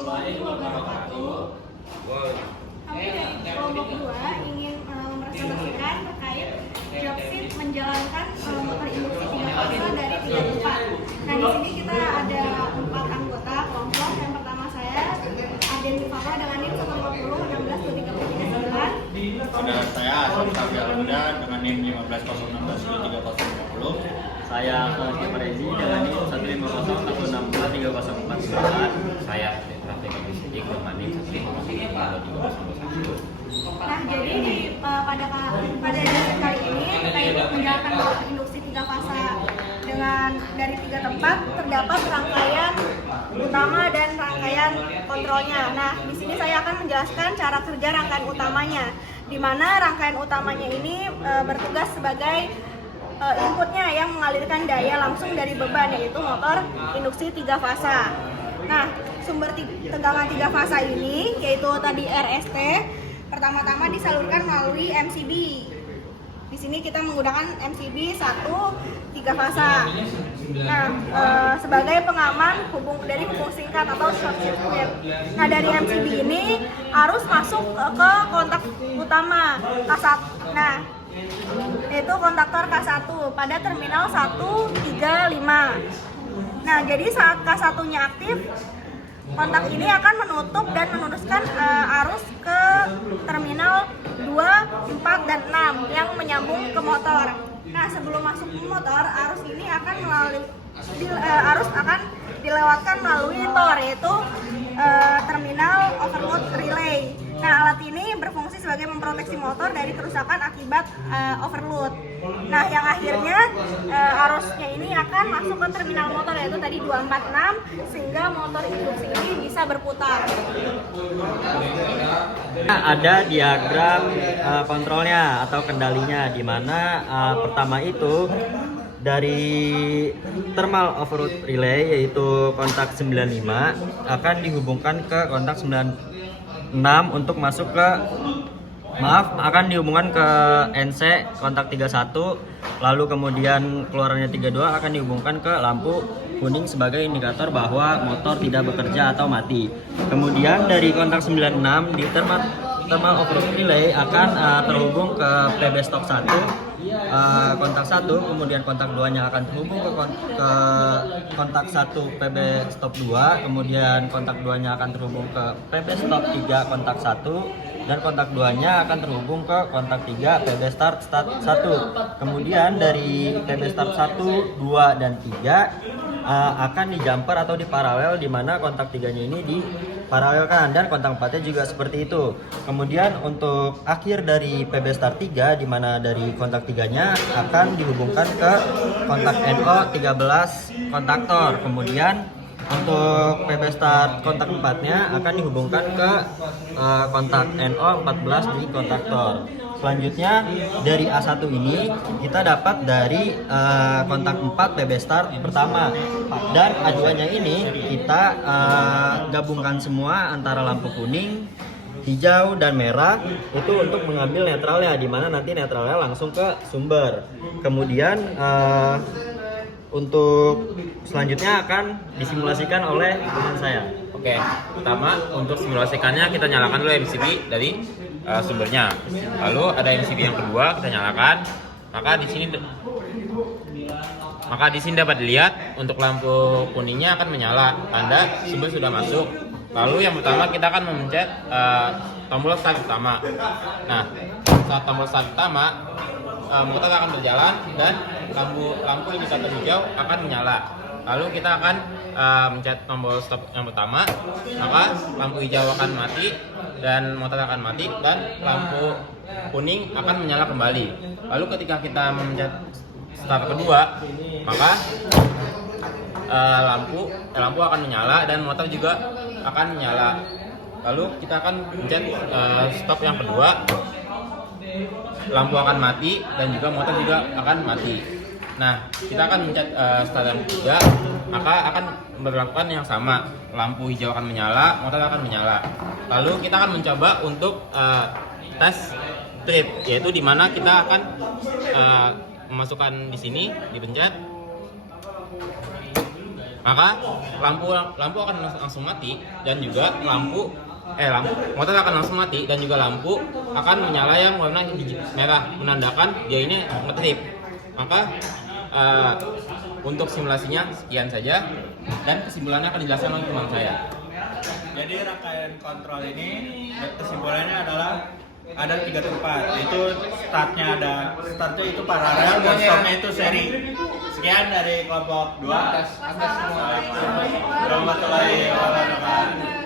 warahmatullahi wabarakatuh. Kami dari kelompok 2 ingin mempresentasikan terkait jobsheet menjalankan motor induksi 3 fase dari 3 tempat. Nah, di sini kita ada 4 anggota kelompok. Yang pertama saya, Aden Nifaka dengan NIM 150 16 23 Ada saya Asam Safi Al-Huda dengan NIM 15 06 23 Saya Farid Rezi dengan NIM 150 16 23 Saya Rafiq Abdi Siddiq dengan NIM 150 Nah, jadi pada kali ini terkait menjalankan motor induksi 3 fase dengan dari 3 tempat terdapat rangkaian utama dan rangkaian kontrolnya. Nah, di sini saya akan menjelaskan cara kerja rangkaian utamanya, di mana rangkaian utamanya ini bertugas sebagai inputnya yang mengalirkan daya langsung dari beban, yaitu motor induksi 3 fase. Nah, sumber tegangan 3 fase ini yaitu tadi RST pertama-tama disalurkan melalui MCB. Di sini kita menggunakan MCB 1 3 fase. Nah, sebagai pengaman dari hubung singkat atau short circuit. Nah, dari MCB ini arus masuk ke kontak utama K1. Nah, yaitu kontaktor K1 pada terminal 135. Nah, jadi saat K1-nya aktif, kontak ini akan menutup dan meneruskan arus ke terminal 2, 4, dan 6 yang menyambung ke motor. Nah, sebelum masuk ke motor, arus ini akan dilewatkan melalui TOR, yaitu terminal overload relay. Nah, alat ini berfungsi sebagai memproteksi motor dari kerusakan akibat overload. Nah, yang akhirnya arusnya ini akan masuk ke terminal motor, yaitu tadi 246, sehingga motor induksi ini bisa berputar. Ada diagram kontrolnya atau kendalinya, di mana pertama itu dari thermal overload relay yaitu kontak 95 akan dihubungkan ke kontak 96 untuk masuk ke akan dihubungkan ke NC kontak 31, lalu kemudian keluarannya 32 akan dihubungkan ke lampu kuning sebagai indikator bahwa motor tidak bekerja atau mati. Kemudian dari kontak 96 di thermal overload relay akan terhubung ke PB stop 1, kontak 1, kemudian kontak 2 nya akan terhubung ke kontak 1 PB stop 2, kemudian kontak 2 nya akan terhubung ke PB stop 3 kontak 1, dan kontak 2 nya akan terhubung ke kontak 3 PB start 1. Kemudian dari PB start 1, 2, dan 3 akan di jumper atau di paralel, di mana kontak 3 nya ini di paralelkan, dan kontak 4 nya juga seperti itu. Kemudian untuk akhir dari PB start 3, di mana dari kontak 3 nya akan dihubungkan ke kontak NO 13 kontaktor. Kemudian untuk PB start kontak 4 nya akan dihubungkan ke kontak NO 14 di kontaktor. Selanjutnya dari A1 ini kita dapat dari kontak 4 PB start pertama, dan A2 nya ini kita gabungkan semua antara lampu kuning, hijau, dan merah itu untuk mengambil netralnya, di mana nanti netralnya langsung ke sumber. Kemudian untuk selanjutnya akan disimulasikan oleh teman saya. Oke, pertama untuk simulasikannya kita nyalakan dulu MCB dari sumbernya. Lalu ada MCB yang kedua kita nyalakan. Maka di sini dapat dilihat untuk lampu kuningnya akan menyala, tanda sumber sudah masuk. Lalu yang pertama kita akan memencet tombol start pertama. Nah, saat tombol start pertama, motor akan berjalan dan lampu indikator hijau akan menyala. Lalu kita akan mencet tombol stop yang pertama, maka lampu hijau akan mati dan motor akan mati, dan lampu kuning akan menyala kembali. Lalu ketika kita memencet start kedua, maka lampu akan menyala dan motor juga akan menyala. Lalu kita akan mencet stop yang kedua, lampu akan mati dan juga motor juga akan mati. Nah, kita akan mencet start yang ketiga, maka akan berlakukan yang sama. Lampu hijau akan menyala, motor akan menyala. Lalu kita akan mencoba untuk tes trip, yaitu di mana kita akan memasukkan di sini, dipencet. maka lampu akan langsung mati dan juga lampu motor akan langsung mati dan juga lampu akan menyala yang warna merah menandakan dia ini ngetrip. Maka untuk simulasinya sekian saja dan kesimpulannya akan dijelaskan oleh teman saya. Jadi rangkaian kontrol ini kesimpulannya adalah ada 3 tempat, yaitu startnya itu paralel dan stopnya itu seri. Sekian dari kelompok 2. Assalamualaikum warahmatullahi wabarakatuh.